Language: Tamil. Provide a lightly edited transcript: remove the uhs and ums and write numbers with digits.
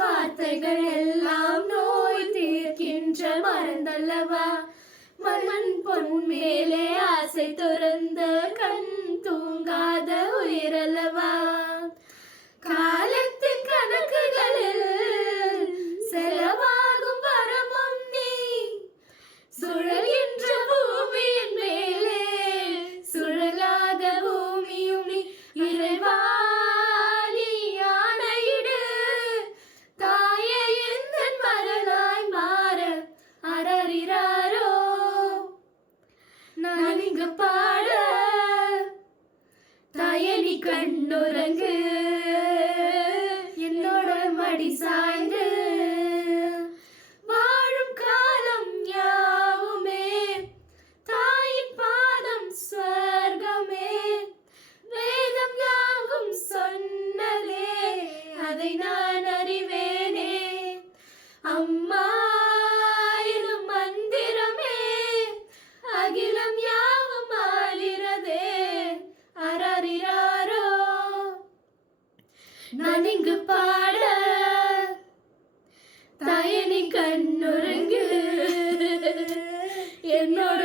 வார்த்தைகள் எல்லாம் நோய் தீர்க்கின்ற மருந்தல்லவா. மண் பொன் மேலே ஆசை துறந்த கண் தூங்காத உயிரல்லவா. காலத்தின் கணக்குகளில் செலவாகும் வரமும் நீ, சுழல்கின்ற பூமியின் மேலே சுழலாத பூமியும் நீ. இறைவா நீ ஆணையிடு, தாயை எந்தன் மகளாய் மாற அரறிறாரோ. நான் இங்கு பாட தாயே நீ கண்ணுறங்கு, என்னோட மடி சாய்ந்து வாழும் காலம் யாவுமே தாயின் பாதம் ஸ்வர்கமே. வேதம் யாவும் சொன்னதே அதை நான் அறிவேனே. அம்மா எனும் மந்திரமே அகிலம் யாவும் ஆளிரதே அரறிறாரோ. நான் இங்கு பாட தாயே நீ கண்ணுறங்கு, என்னோட